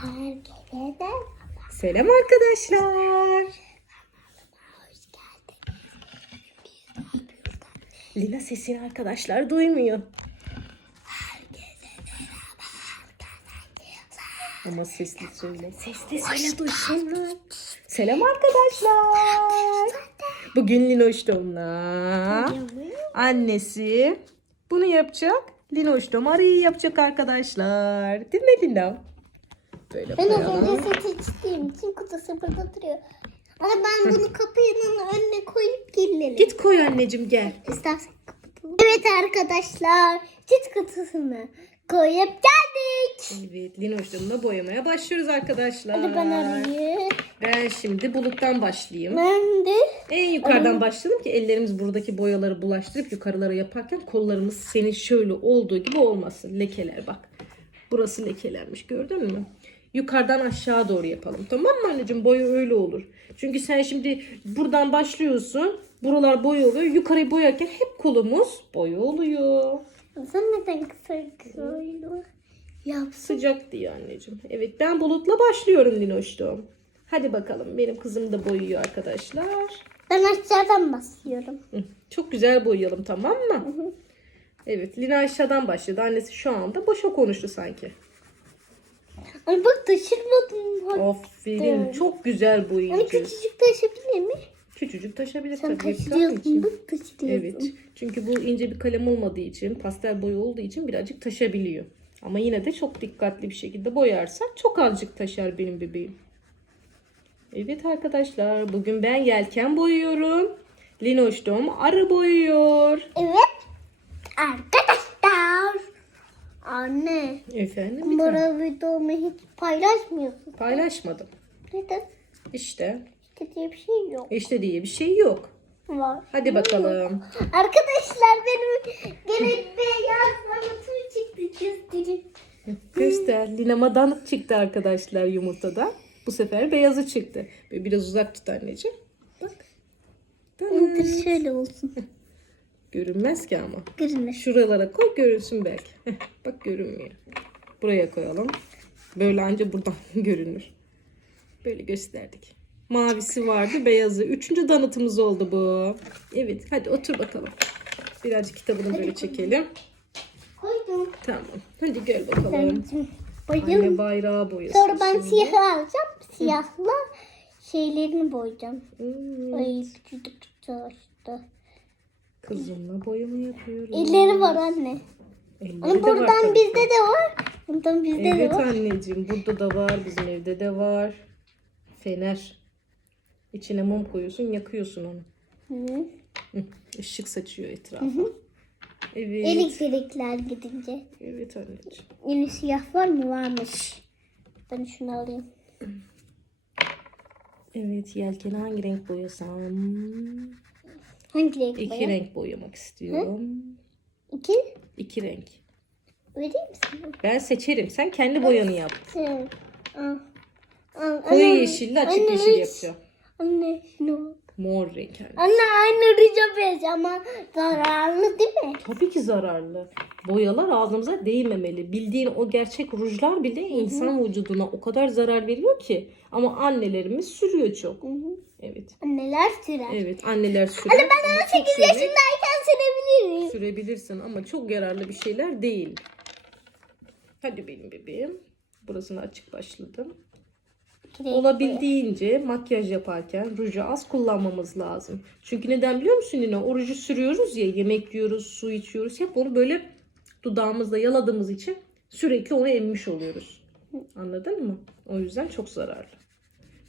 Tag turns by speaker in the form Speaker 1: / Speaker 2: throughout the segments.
Speaker 1: Herkese
Speaker 2: Selam arkadaşlar. Lina sesini arkadaşlar duymuyor. Ama sesli söyle. Sesli söyle duysunlar. Selam arkadaşlar. Bugün Linoş'tomla annesi bunu yapacak. Linoş'tom arıyı yapacak arkadaşlar. Değil mi Lina? Böyle
Speaker 1: Ben az önce seçtiğim için kutusu burada duruyor. Ama ben bunu kapının önüne koyup gelelim.
Speaker 2: Git koy anneciğim gel.
Speaker 1: İstersen kapatalım. Evet arkadaşlar. Çift kutusunu koyup geldik.
Speaker 2: Evet Linoş'tomla boyamaya başlıyoruz arkadaşlar.
Speaker 1: Hadi ben arayı.
Speaker 2: Ben şimdi buluttan başlayayım.
Speaker 1: Ben de
Speaker 2: En yukarıdan başladım ki ellerimiz buradaki boyaları bulaştırıp yukarılara yaparken kollarımız senin şöyle olduğu gibi olmasın. Lekeler bak. Burası lekelenmiş gördün mü? Yukarıdan aşağı doğru yapalım. Tamam mı anneciğim? Boya öyle olur. Çünkü sen şimdi buradan başlıyorsun. Buralar boya oluyor. Yukarıyı boyarken hep kolumuz boya oluyor.
Speaker 1: sen neden kısa? Yapsın.
Speaker 2: Sıcak diye anneciğim. Evet ben bulutla başlıyorum Linoş'tum. Hadi bakalım. Benim kızım da boyuyor arkadaşlar.
Speaker 1: Ben aşağıdan basıyorum.
Speaker 2: Hı, Çok güzel boyayalım tamam mı? Evet Lina aşağıdan başladı. Annesi şu anda boşa konuştu sanki.
Speaker 1: Ay bak taşırmadım.
Speaker 2: Aferin. Çok güzel
Speaker 1: Hani
Speaker 2: boyayacağız.
Speaker 1: küçücük taşabilir mi?
Speaker 2: Küçücük taşabilir
Speaker 1: Sen
Speaker 2: tabii.
Speaker 1: taşırıyorsun.
Speaker 2: için.
Speaker 1: Bak taşırıyorsun.
Speaker 2: Evet. Çünkü bu ince bir kalem olmadığı için, pastel boya olduğu için birazcık taşabiliyor. Ama yine de çok dikkatli bir şekilde boyarsan çok azıcık taşar benim bebeğim. Evet arkadaşlar, bugün ben yelken boyuyorum. Linoş'tum arı boyuyor.
Speaker 1: Evet. Arkadaşlar. Anne.
Speaker 2: Efendim bir tane.
Speaker 1: Bana videomu hiç paylaşmıyorsun.
Speaker 2: Paylaşmadım.
Speaker 1: Neden?
Speaker 2: İşte.
Speaker 1: İşte diye bir şey yok.
Speaker 2: İşte diye bir şey yok.
Speaker 1: Var.
Speaker 2: Hadi bakalım.
Speaker 1: Arkadaşlar benim gene beyaz anlatım çıktı göstereyim.
Speaker 2: Göster. Linama danık çıktı arkadaşlar yumurtada. Bu sefer beyazı çıktı. Biraz uzak tut anneciğim. Bak.
Speaker 1: Şöyle olsun.
Speaker 2: Görünmez ki ama.
Speaker 1: Görünür.
Speaker 2: Şuralara koy görünsün belki. Heh, bak görünmüyor. Buraya koyalım. Böyle anca buradan görünür. Böyle gösterdik. Mavisi vardı, beyazı. Üçüncü danıtımız oldu bu. Evet, hadi otur bakalım. Birazcık kitabını böyle çekelim.
Speaker 1: Koydum.
Speaker 2: Tamam. Hadi gel bakalım. Anne bayrağı boyasın.
Speaker 1: Sonra ben
Speaker 2: şimdi.
Speaker 1: siyah alacağım. Siyahla şeylerini boyayacağım.
Speaker 2: Hmm,
Speaker 1: Ay küçük taştı.
Speaker 2: Kızımla boyama yapıyorum.
Speaker 1: Elleri var anne.
Speaker 2: Elleri
Speaker 1: Ama
Speaker 2: de var
Speaker 1: buradan
Speaker 2: tabii.
Speaker 1: bizde de var. Buradan bizde de
Speaker 2: Evet
Speaker 1: var.
Speaker 2: anneciğim burada da var bizim evde de var. Fener. İçine mum koyuyorsun yakıyorsun onu.
Speaker 1: Hı.
Speaker 2: Hı, Işık saçıyor etrafa. Evet.
Speaker 1: Elektrikler gidince.
Speaker 2: Evet anneciğim.
Speaker 1: Yeni siyah var mı? Varmış. Ben şunu alayım.
Speaker 2: Evet yelkeni hangi renk boyasam?
Speaker 1: Hangi renk
Speaker 2: İki
Speaker 1: boya?
Speaker 2: renk boyamak istiyorum.
Speaker 1: İki.
Speaker 2: İki renk.
Speaker 1: Vereyim misin?
Speaker 2: Ben seçerim. Sen kendi boyanı yap.
Speaker 1: Al.
Speaker 2: Koyu yeşille açık
Speaker 1: anne,
Speaker 2: yeşil yapacağım.
Speaker 1: Anne şunu.
Speaker 2: Mor renk anne.
Speaker 1: Aynı rica ama zararlı değil mi?
Speaker 2: Tabii ki zararlı. Boyalar ağzımıza değmemeli. Bildiğin o gerçek rujlar bile insan vücuduna o kadar zarar veriyor ki. Ama annelerimiz sürüyor çok. Evet.
Speaker 1: Anneler sürer.
Speaker 2: Evet anneler sürüyor. Anne ben
Speaker 1: 18 yaşındayken sürebilir miyim?
Speaker 2: Sürebilirsin ama çok yararlı bir şeyler değil. Hadi benim bebeğim. Burasını açık başladım. Olabildiğince makyaj yaparken ruju az kullanmamız lazım. Çünkü neden biliyor musun yine? O ruju sürüyoruz ya yemek yiyoruz, su içiyoruz. Hep onu böyle dudağımızla yaladığımız için sürekli onu emmiş oluyoruz. Anladın mı? O yüzden çok zararlı.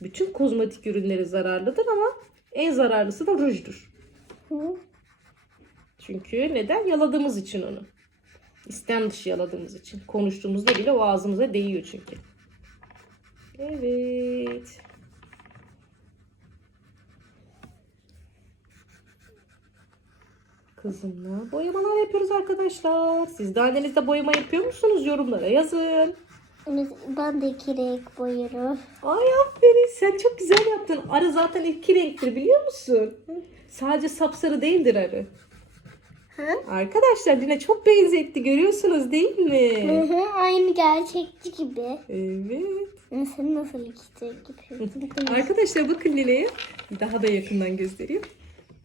Speaker 2: Bütün kozmetik ürünleri zararlıdır ama en zararlısı da rujdur. Çünkü neden? Yaladığımız için onu. İstem dışı yaladığımız için. Konuştuğumuzda bile o ağzımıza değiyor çünkü. Evet. Kızımla boyamalar yapıyoruz arkadaşlar. Siz de annenizde boyama yapıyor musunuz? Yorumlara yazın.
Speaker 1: Ben de iki renk boyarım.
Speaker 2: Ay aferin sen çok güzel yaptın. Arı zaten iki renktir biliyor musun? Sadece sapsarı değildir arı.
Speaker 1: Hı?
Speaker 2: Arkadaşlar Lina çok benzetti görüyorsunuz değil
Speaker 1: Hı
Speaker 2: mi?
Speaker 1: hı, aynı gerçekçi gibi.
Speaker 2: Evet.
Speaker 1: Sen nasıl gerçek gibi?
Speaker 2: Arkadaşlar bakın Lina'ya. Daha da yakından göstereyim.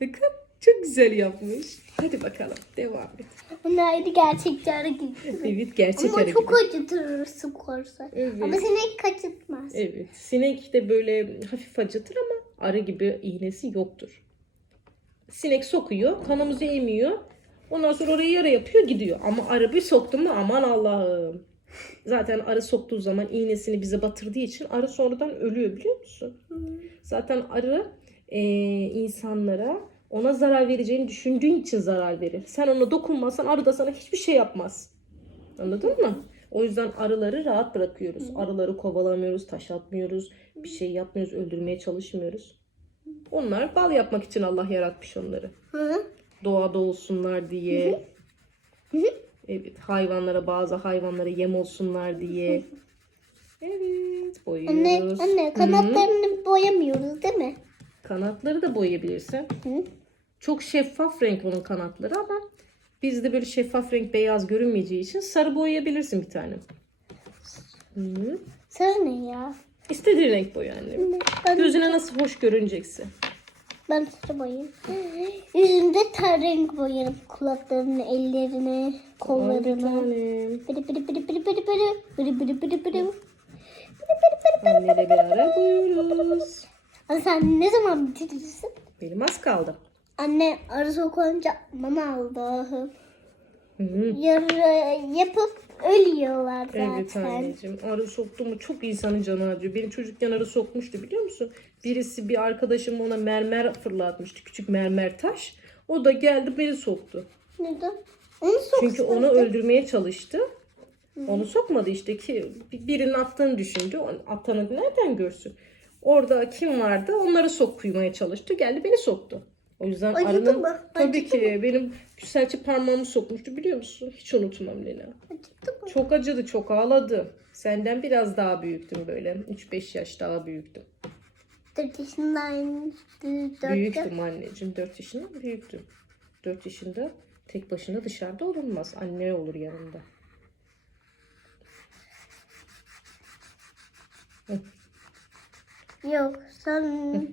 Speaker 2: Bakın çok güzel yapmış. Hadi bakalım devam et.
Speaker 1: Anne aynı gerçekçi arı gibi.
Speaker 2: Evet gerçek
Speaker 1: Ama çok acıtır sıkarsa.
Speaker 2: Evet.
Speaker 1: Ama sinek kaçırtmaz.
Speaker 2: Evet. Sinek de böyle hafif acıtır ama arı gibi iğnesi yoktur. Sinek sokuyor, kanımızı emiyor. Ondan sonra oraya yara yapıyor gidiyor. Ama arı bir soktu mu aman Allah'ım. Zaten arı soktuğu zaman iğnesini bize batırdığı için arı sonradan ölüyor biliyor musun? Zaten arı e, insanlara ona zarar vereceğini düşündüğün için zarar verir. Sen ona dokunmazsan arı da sana hiçbir şey yapmaz. Anladın mı? O yüzden arıları rahat bırakıyoruz. Arıları kovalamıyoruz, taş atmıyoruz, bir şey yapmıyoruz, öldürmeye çalışmıyoruz. Onlar bal yapmak için Allah yaratmış onları.
Speaker 1: Hı?
Speaker 2: Doğada olsunlar diye. Evet, hayvanlara bazı hayvanlara yem olsunlar diye. Evet,
Speaker 1: Anne,
Speaker 2: boyuyoruz.
Speaker 1: anne
Speaker 2: Hı.
Speaker 1: kanatlarını boyamıyoruz değil mi?
Speaker 2: Kanatları da boyayabilirsin.
Speaker 1: Hı?
Speaker 2: Çok şeffaf renk onun kanatları ama bizde böyle şeffaf renk beyaz görünmeyeceği için sarı boyayabilirsin bir tane. Hı.
Speaker 1: Sarı ne ya?
Speaker 2: İstediğin renk boya annem.
Speaker 1: Ben,
Speaker 2: Gözüne nasıl hoş görünecekse.
Speaker 1: ben sarı boyayayım. Yüzünde ter renk boyarım. Kulaklarını, ellerini, kollarını.
Speaker 2: tanem.
Speaker 1: Biri biri biri biri biri biri. Biri biri biri biri.
Speaker 2: Anneyle beraber boyuyoruz.
Speaker 1: Anne sen ne zaman bitirirsin?
Speaker 2: Benim az kaldı.
Speaker 1: Anne arı sokunca mama Allah'ım.
Speaker 2: Hı -hı.
Speaker 1: Yarı yapıp ölüyorlar
Speaker 2: Evet
Speaker 1: zaten.
Speaker 2: anneciğim. Arı soktu mu çok insanın canı acıyor. Benim çocukken arı sokmuştu biliyor musun? Birisi bir arkadaşım ona mermer fırlatmıştı. Küçük mermer taş. O da geldi beni soktu.
Speaker 1: Neden? Onu soksaydın.
Speaker 2: Çünkü onu öldürmeye çalıştı. Onu sokmadı işte ki birinin attığını düşündü. Atanı nereden görsün? Orada kim vardı? Onları sokmaya çalıştı. Geldi beni soktu. O yüzden
Speaker 1: Acıdı
Speaker 2: arının
Speaker 3: mı?
Speaker 2: tabii
Speaker 1: Acıdı
Speaker 2: ki benim serçe parmağımı sokmuştu biliyor musun? Hiç unutmam Lina.
Speaker 1: Acıktı mı?
Speaker 2: Çok acıdı, çok ağladı. Senden biraz daha büyüktüm böyle. 3-5 yaş daha büyüktüm.
Speaker 1: Dört yaşındayım. Dört
Speaker 2: Büyüktüm anneciğim. 4 yaşında büyüktüm. 4 yaşında tek başına dışarıda olunmaz. Anne olur yanında.
Speaker 1: Yok sen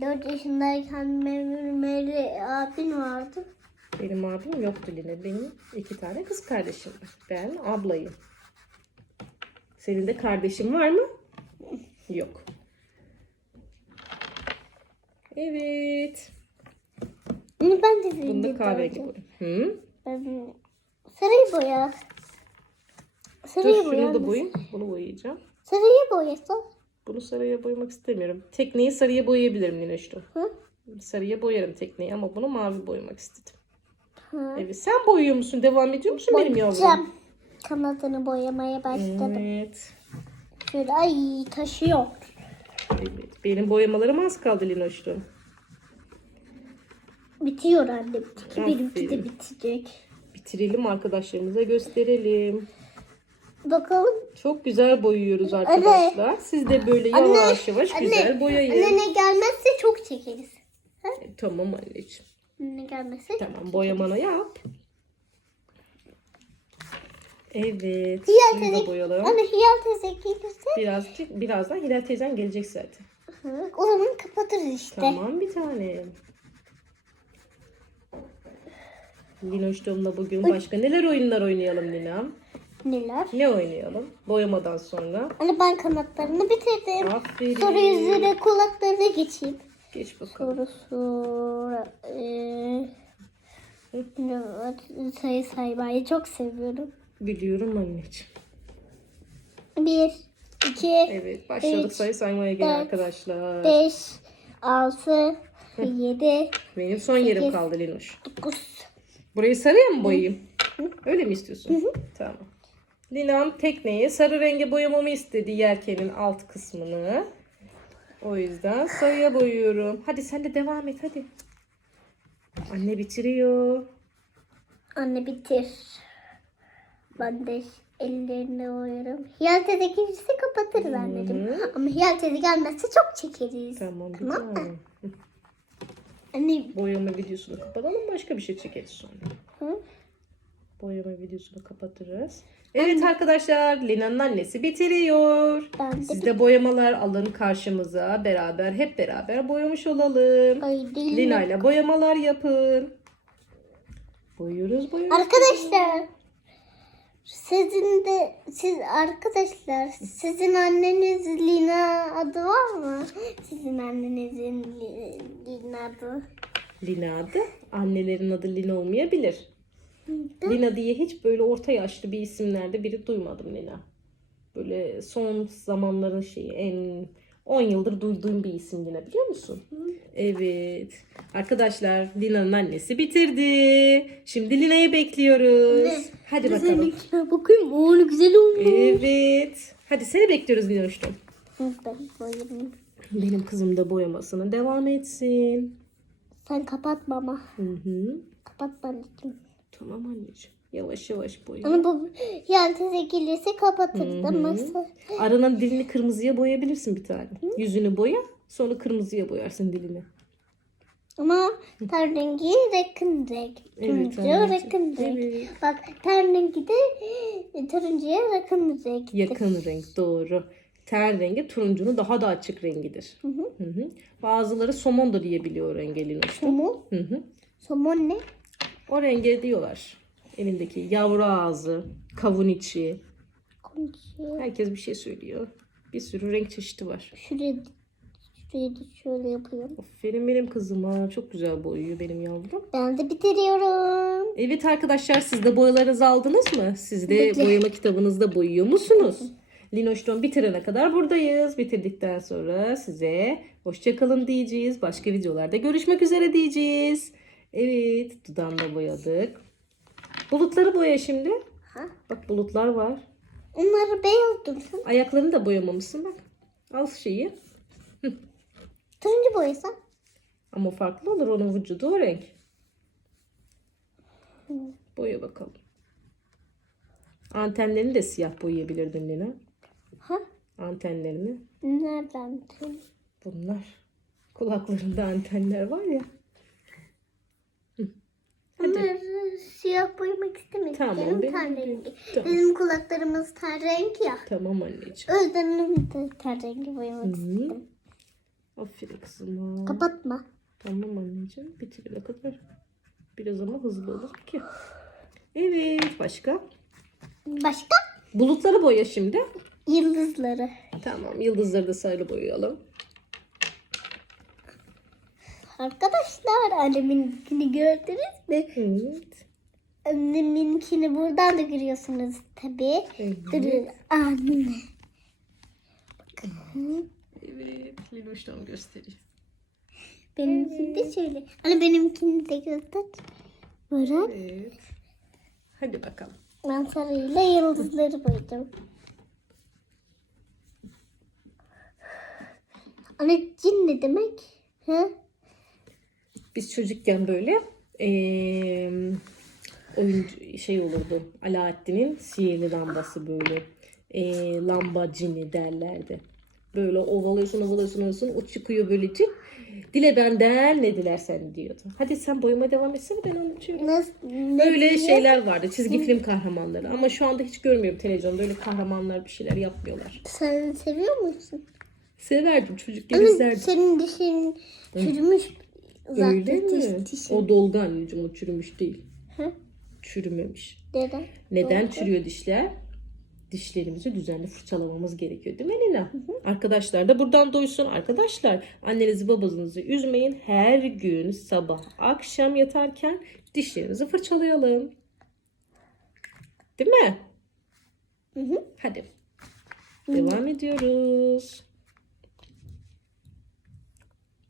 Speaker 1: dört yaşındayken Mevlüt abin vardı.
Speaker 2: Benim abim yoktu Lina. Benim iki tane kız kardeşim var. Ben ablayım. Senin de kardeşin var mı? Yok. Evet.
Speaker 1: Bunu ben de
Speaker 2: Bunu da kahverengi
Speaker 1: boyadım.
Speaker 2: boy. Hı?
Speaker 1: Ben sarıyı boya. Sarıyı
Speaker 2: Dur şunu
Speaker 1: boya.
Speaker 2: da boyayayım. Bunu boyayacağım.
Speaker 1: Sarıyı boyasa.
Speaker 2: Bunu sarıya boyamak istemiyorum. Tekneyi sarıya boyayabilirim Lina işte.
Speaker 1: Hı?
Speaker 2: Sarıya boyarım tekneyi ama bunu mavi boyamak istedim.
Speaker 1: Hı.
Speaker 2: Evet. Sen boyuyor musun? Devam ediyor musun benim yavrum?
Speaker 1: Kanadını boyamaya başladım.
Speaker 2: Evet.
Speaker 1: Şöyle ay taşıyor.
Speaker 2: Evet. Benim boyamalarım az kaldı Linoş'tum.
Speaker 1: Bitiyor annem. Benimki de bitecek.
Speaker 2: Bitirelim arkadaşlarımıza gösterelim.
Speaker 1: Bakalım.
Speaker 2: Çok güzel boyuyoruz arkadaşlar. Siz de böyle
Speaker 1: Anne,
Speaker 2: yavaş yavaş güzel boyayın.
Speaker 1: Anne ne gelmezse çok çekeriz.
Speaker 2: E, Tamam anneciğim.
Speaker 1: Ne gelmezse
Speaker 2: Tamam boyamana yap. Evet.
Speaker 1: Hilal
Speaker 2: Şunu da
Speaker 1: teyze,
Speaker 2: boyayalım.
Speaker 1: anne Hilal teyze gelirse
Speaker 2: Birazcık, birazdan Hilal teyzen gelecek zaten.
Speaker 1: hı, o zaman kapatırız işte.
Speaker 2: Tamam bir tane. Linoş'tomla bugün başka neler oyunlar oynayalım Lina?
Speaker 1: Neler?
Speaker 2: Ne oynayalım? Boyamadan sonra.
Speaker 1: Anne ben kanatlarını bitirdim.
Speaker 2: Aferin.
Speaker 1: Soru yüzüne kulaklarına geçeyim.
Speaker 2: Geç bakalım.
Speaker 1: Soru. Eee, ne- sayı saymayı çok seviyorum.
Speaker 2: Biliyorum anneciğim.
Speaker 1: Bir, iki,
Speaker 2: Evet başladık
Speaker 1: Üç,
Speaker 2: sayı saymaya gene
Speaker 1: dört,
Speaker 2: arkadaşlar.
Speaker 1: beş, altı, yedi,
Speaker 2: Benim son yerim
Speaker 1: sekiz.
Speaker 2: kaldı Linoş.
Speaker 1: dokuz.
Speaker 2: Burayı sarıya mı boyayayım? Öyle mi istiyorsun? Tamam. Lina'm tekneyi sarı renge boyamamı istedi yelkenin alt kısmını. O yüzden sarıya boyuyorum. Hadi sen de devam et hadi. Anne bitiriyor.
Speaker 1: Anne bitir. Ben de ellerini oyarım. Hiyal teyze gelirse kapatırız anneciğim. Ama Hiyal teyze gelmezse çok çekeriz.
Speaker 2: Tamam
Speaker 1: Tamam mı? Anne
Speaker 2: Boyama videosunu kapatalım başka bir şey çekeriz sonra.
Speaker 1: Hı?
Speaker 2: Boyama videosunu kapatırız. Evet arkadaşlar Lina'nın annesi bitiriyor.
Speaker 1: ben de
Speaker 2: Siz de boyamalar alın karşımıza beraber hep beraber boyamış olalım.
Speaker 1: Ay
Speaker 2: Lina ile boyamalar yapın. Boyuyoruz boyuyoruz.
Speaker 1: Arkadaşlar sizin de siz arkadaşlar sizin anneniz Lina adı var mı? Sizin annenizin Li- Lina adı.
Speaker 2: Lina adı. Annelerin adı Lina olmayabilir. Lina diye hiç böyle orta yaşlı bir isimlerde biri duymadım Lina. Böyle son zamanların şeyi en 10 yıldır duyduğum bir isim Lina biliyor musun? Evet. Arkadaşlar Lina'nın annesi bitirdi. Şimdi Lina'yı bekliyoruz.
Speaker 1: Ne?
Speaker 2: Hadi bakalım.
Speaker 1: Seninkine bakayım. Oo güzel olmuş.
Speaker 2: Evet. Hadi seni bekliyoruz Linoş'tum.
Speaker 1: Ben boyayayım.
Speaker 2: Benim kızım da boyamasına devam etsin.
Speaker 1: Sen kapatma ama.
Speaker 2: Hı hı.
Speaker 1: Kapatma anneciğim.
Speaker 2: Tamam anneciğim. Yavaş yavaş boya.
Speaker 1: Ama bu yelteze gelirse kapatırız. Ama sen-
Speaker 2: Aranan dilini kırmızıya boyayabilirsin bir tane. Yüzünü boya. Sonra kırmızıya boyarsın dilini.
Speaker 1: ama ten rengi yakın renk. Turuncu
Speaker 2: anneciğim.
Speaker 1: renk.
Speaker 2: Evet.
Speaker 1: Bak ten rengi de turuncuya yakın renk.
Speaker 2: Yakın renk doğru. Ten rengi turuncunun daha da açık rengidir.
Speaker 1: Hı hı.
Speaker 2: Hı hı. Bazıları somon da diyebiliyor o renge Linoş'tum.
Speaker 1: Somon.
Speaker 2: Hı hı.
Speaker 1: Somon ne?
Speaker 2: O renge diyorlar. Elindeki yavru ağzı, kavun içi. Herkes bir şey söylüyor. Bir sürü renk çeşidi var.
Speaker 1: Şuraya da şöyle yapıyorum.
Speaker 2: Aferin benim kızıma. Çok güzel boyuyor benim yavrum.
Speaker 1: Ben de bitiriyorum.
Speaker 2: Evet arkadaşlar siz de boyalarınızı aldınız mı? Siz de
Speaker 1: Bekle.
Speaker 2: boyama kitabınızda boyuyor musunuz? Linoş'tan bitirene kadar buradayız. Bitirdikten sonra size hoşçakalın diyeceğiz. Başka videolarda görüşmek üzere diyeceğiz. Evet dudağını da boyadık. Bulutları boya şimdi.
Speaker 1: Ha?
Speaker 2: Bak bulutlar var.
Speaker 1: Onları dursun.
Speaker 2: Ayaklarını da boyamamışsın bak. Al şeyi.
Speaker 1: Turuncu boyasam.
Speaker 2: Ama farklı olur onun vücudu o renk. Boya bakalım. Antenlerini de siyah boyayabilirdin Lina.
Speaker 1: Ha?
Speaker 2: Antenlerini.
Speaker 1: Nereden?
Speaker 2: Bunlar. Kulaklarında antenler var ya. Hı. Hadi.
Speaker 1: Onları siyah boyamak istemedim.
Speaker 2: Tamam,
Speaker 1: Benim
Speaker 2: benim
Speaker 1: ten rengi.
Speaker 2: Tamam.
Speaker 1: Bizim kulaklarımız ten rengi ya.
Speaker 2: Tamam anneciğim.
Speaker 1: O yüzden onu da ten rengi boyamak istedim.
Speaker 2: Aferin kızıma.
Speaker 1: Kapatma.
Speaker 2: Tamam anneciğim. Bitirene kadar. Biraz ama hızlı olur ki. Evet başka?
Speaker 1: Başka?
Speaker 2: Bulutları boya şimdi.
Speaker 1: Yıldızları.
Speaker 2: Tamam yıldızları da sarı boyayalım.
Speaker 1: Arkadaşlar anneminkini gördünüz mü?
Speaker 2: Evet.
Speaker 1: Anneminkini buradan da görüyorsunuz tabii.
Speaker 2: Evet.
Speaker 1: Durun. Anne. Bakın.
Speaker 2: Evet. Linoş'tan göstereyim.
Speaker 1: Benimkini de şöyle. Anne benimkini de göster. Bırak.
Speaker 2: Evet. Hadi bakalım.
Speaker 1: Ben sarıyla yıldızları boyadım. Anne cin ne demek? Ha?
Speaker 2: Biz çocukken böyle eee oyuncu şey olurdu. Alaaddin'in sihirli lambası böyle. Eee lamba cini derlerdi. Böyle ovalıyorsun ovalıyorsun ovalıyorsun o çıkıyor böylece. Dile benden ne dilersen diyordu. Hadi sen boyama devam etsene ben anlatıyorum.
Speaker 1: Nasıl?
Speaker 2: Böyle şeyler vardı çizgi film kahramanları ama şu anda hiç görmüyorum televizyonda öyle kahramanlar bir şeyler yapmıyorlar.
Speaker 1: Sen seviyor musun?
Speaker 2: Severdim çocukken
Speaker 1: Anne
Speaker 2: izlerdim.
Speaker 1: senin dişin çürümüş. Uzakta
Speaker 2: Öyle mi? O dolgu anneciğim o çürümüş değil.
Speaker 1: Hı?
Speaker 2: Çürümemiş.
Speaker 1: Neden?
Speaker 2: Neden
Speaker 1: Dolgu.
Speaker 2: çürüyor dişler? Dişlerimizi düzenli fırçalamamız gerekiyor değil mi Lina? Arkadaşlar da buradan duysun. Arkadaşlar annenizi babanızı üzmeyin. Her gün sabah akşam yatarken dişlerimizi fırçalayalım. Değil mi?
Speaker 1: Hı hı.
Speaker 2: Hadi. Devam ediyoruz.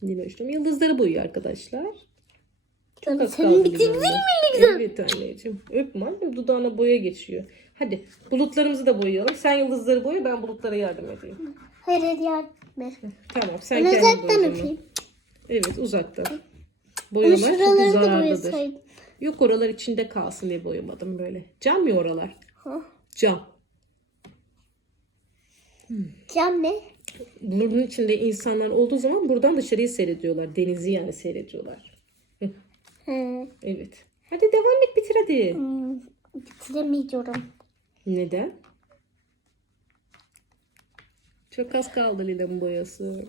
Speaker 2: Uçtum yıldızları boyuyor arkadaşlar. Çok
Speaker 1: Tabii
Speaker 2: az
Speaker 1: senin
Speaker 2: kaldı
Speaker 1: bitirdin mi güzel?
Speaker 2: Evet anneciğim. Öpme annem dudağına boya geçiyor. Hadi bulutlarımızı da boyayalım. Sen yıldızları boya ben bulutlara yardım edeyim.
Speaker 1: Hayır hadi yardım et.
Speaker 2: Tamam sen
Speaker 1: Ben
Speaker 2: kendin
Speaker 1: uzaktan öpeyim.
Speaker 2: Evet uzaktan.
Speaker 1: Ama
Speaker 2: Boyamak çok zararlıdır. Yok oralar içinde kalsın diye boyamadım böyle. Cam ya oralar.
Speaker 1: Ha?
Speaker 2: Cam.
Speaker 1: Cam ne?
Speaker 2: Bunun içinde insanlar olduğu zaman buradan dışarıyı seyrediyorlar. Denizi yani seyrediyorlar.
Speaker 1: He.
Speaker 2: Evet. Hadi devam et bitir hadi.
Speaker 1: Hmm, bitiremeyeceğim.
Speaker 2: Neden? Çok az kaldı Lina'nın boyası.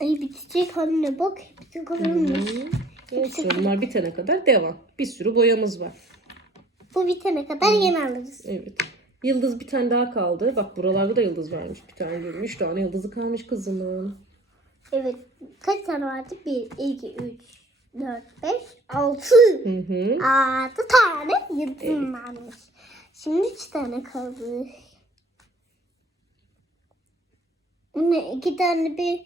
Speaker 1: Ay bitecek anne bak. Kalınmış.
Speaker 2: Olsun. Bunlar bitene kadar devam. Bir sürü boyamız var.
Speaker 1: Bu bitene kadar yeni alırız.
Speaker 2: Evet. Yıldız bir tane daha kaldı. Bak buralarda da yıldız varmış. Bir tane değil. Üç tane yıldızı kalmış kızımın.
Speaker 1: Evet. Kaç tane vardı? 1, 2, 3, 4, 5, 6.
Speaker 2: Hı hı.
Speaker 1: 6 tane yıldızım varmış. Şimdi 3 tane kaldı. Anne iki tane bir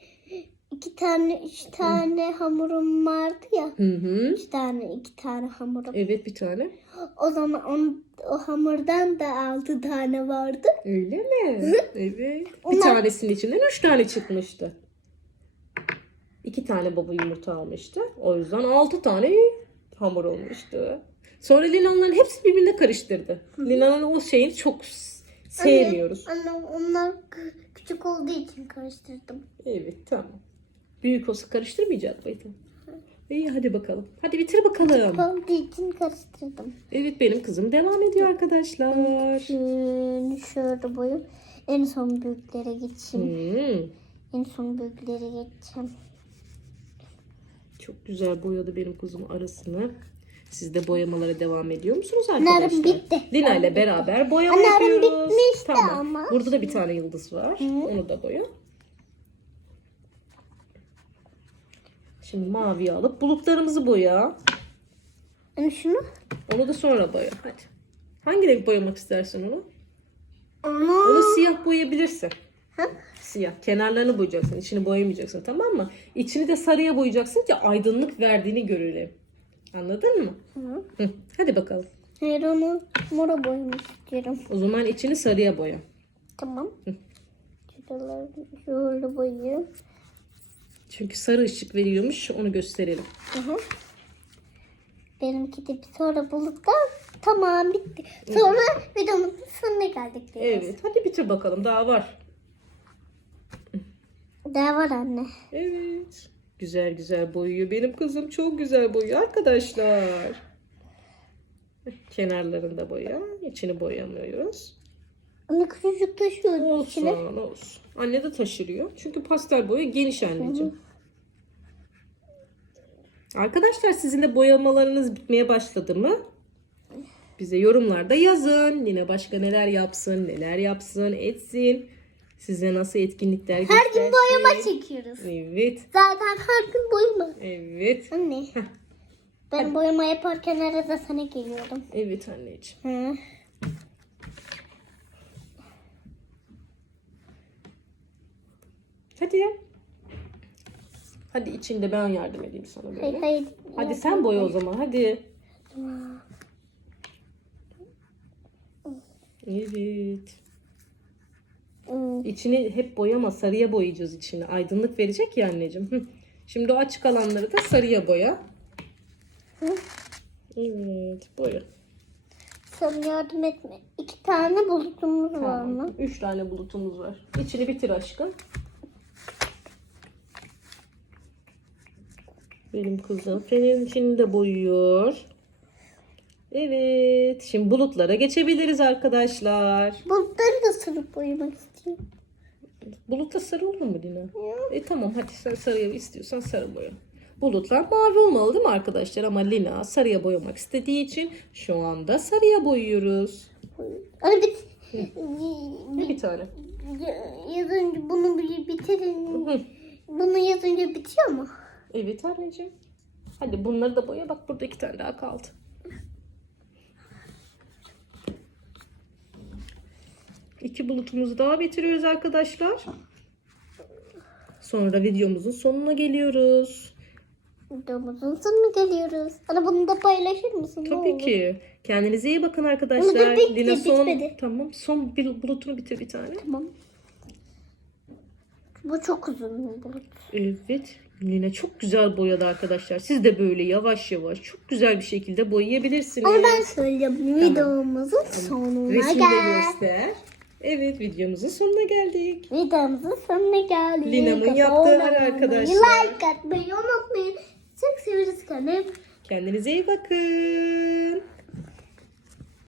Speaker 1: iki tane üç tane hamurum vardı ya.
Speaker 2: Hı hı.
Speaker 1: Üç tane iki tane hamurum.
Speaker 2: Evet bir tane.
Speaker 1: O zaman on, o hamurdan da altı tane vardı.
Speaker 2: Öyle mi? Evet. Bir
Speaker 1: Onlar-
Speaker 2: tanesinin içinden üç tane çıkmıştı. İki tane baba yumurta almıştı. O yüzden altı tane hamur olmuştu. Sonra Lina onların hepsi birbirine karıştırdı. Lina'nın o şeyini çok s- sevmiyoruz.
Speaker 1: Anne onlar küçük olduğu için karıştırdım.
Speaker 2: Evet tamam. Büyük olsa karıştırmayacak mıydın? İyi hadi bakalım. Hadi bitir bakalım.
Speaker 1: Olduğu için karıştırdım.
Speaker 2: Evet benim kızım devam ediyor arkadaşlar.
Speaker 1: Şöyle, şöyle boyum. En son büyüklere geçeyim.
Speaker 2: Hmm,
Speaker 1: En son büyüklere geçeceğim.
Speaker 2: çok güzel boyadı benim kızım arasını. Siz de boyamalara devam ediyor musunuz
Speaker 1: Narım
Speaker 2: arkadaşlar?
Speaker 1: bitti.
Speaker 2: Lina ile beraber boyama
Speaker 1: Narım
Speaker 2: yapıyoruz.
Speaker 1: bitmişti
Speaker 2: tamam.
Speaker 1: ama.
Speaker 2: Burada da bir tane yıldız var. Onu da boya. Şimdi maviyi alıp bulutlarımızı boya.
Speaker 1: Hani şunu?
Speaker 2: Onu da sonra boya. Hadi. Hangi renk boyamak istersin onu?
Speaker 1: Ana.
Speaker 2: Onu siyah boyayabilirsin.
Speaker 1: Ha?
Speaker 2: Siyah. Kenarlarını boyayacaksın. içini boyamayacaksın tamam mı? İçini de sarıya boyayacaksın ki aydınlık verdiğini görelim. Anladın mı?
Speaker 1: Hı.
Speaker 2: Hı. Hadi bakalım.
Speaker 1: Hayır onu mora boyamak istiyorum.
Speaker 2: O zaman içini sarıya boya.
Speaker 1: Tamam. Şuraları şöyle boyayayım.
Speaker 2: Çünkü sarı ışık veriyormuş. Onu gösterelim.
Speaker 1: Hı hı. Benimki de bir sonra bulutlar tamam bitti. Sonra videomuzun sonuna geldik. biraz.
Speaker 2: Evet. Hadi bitir bakalım. Daha var.
Speaker 1: Daha var anne.
Speaker 2: Evet. Güzel güzel boyuyor. Benim kızım çok güzel boyuyor arkadaşlar. Kenarlarında boya. içini boyamıyoruz.
Speaker 1: Anne küçücük taşıyor
Speaker 2: Olsun
Speaker 1: içine.
Speaker 2: olsun. Anne de taşırıyor. Çünkü pastel boya geniş anneciğim. Arkadaşlar sizin de boyamalarınız bitmeye başladı mı? Bize yorumlarda yazın. Yine başka neler yapsın, neler yapsın, etsin. Size nasıl etkinlikler
Speaker 1: Her
Speaker 2: göstersin.
Speaker 1: gün boyama çekiyoruz.
Speaker 2: Evet,
Speaker 1: Zaten her gün boyama.
Speaker 2: evet.
Speaker 1: Anne. Ben boyama yaparken arada sana geliyordum.
Speaker 2: Evet anneciğim.
Speaker 1: Hı.
Speaker 2: Hadi ya. Hadi içinde ben yardım edeyim sana böyle.
Speaker 1: Hayır hayır.
Speaker 2: Hadi sen boya o zaman hadi. Evet. İçini hep boyama sarıya boyayacağız içini. Aydınlık verecek ya anneciğim. Şimdi o açık alanları da sarıya boya. Evet boya.
Speaker 1: Sana yardım etme. İki tane bulutumuz var mı?
Speaker 2: Üç tane bulutumuz var. İçini bitir aşkım. Benim kızım fenerin içini de boyuyor. Evet. Şimdi bulutlara geçebiliriz arkadaşlar.
Speaker 1: Bulutları da sırıp boyamak istiyorum.
Speaker 2: Bulutta sarı olur mu Dina? E tamam hadi sen sarıya istiyorsan sarı boya. Bulutlar mavi olmalı değil mi arkadaşlar? Ama Lina sarıya boyamak istediği için şu anda sarıya boyuyoruz.
Speaker 1: Anne bit.
Speaker 2: Bir, bir tane.
Speaker 1: Yazınca bunu bir bitirin. Bunu yazınca bitiyor mu?
Speaker 2: Evet anneciğim. Hadi bunları da boya. Bak burada iki tane daha kaldı. İki bulutumuzu daha bitiriyoruz arkadaşlar. Sonra videomuzun sonuna geliyoruz.
Speaker 1: Videomuzun sonuna geliyoruz. Ana bunu da paylaşır mısın?
Speaker 2: Tabii ki. Kendinize iyi bakın
Speaker 1: Ama
Speaker 2: arkadaşlar.
Speaker 1: dur, bitti,
Speaker 2: Lina son
Speaker 1: bitmedi.
Speaker 2: tamam son bir bulutunu bitir bir tane.
Speaker 1: Tamam. Bu çok uzun bir bulut.
Speaker 2: Evet. Lina çok güzel boyadı arkadaşlar. Siz de böyle yavaş yavaş çok güzel bir şekilde boyayabilirsiniz.
Speaker 1: Ama ben söyleyeyim. Videomuzun sonuna
Speaker 2: Resimde
Speaker 1: gel.
Speaker 2: göster. Evet videomuzun sonuna geldik.
Speaker 1: Videomuzun sonuna geldik.
Speaker 2: Lina'nın yaptığı her arkadaşlar.
Speaker 1: Like atmayı unutmayın. Çok severiz kanım.
Speaker 2: Kendinize iyi bakın.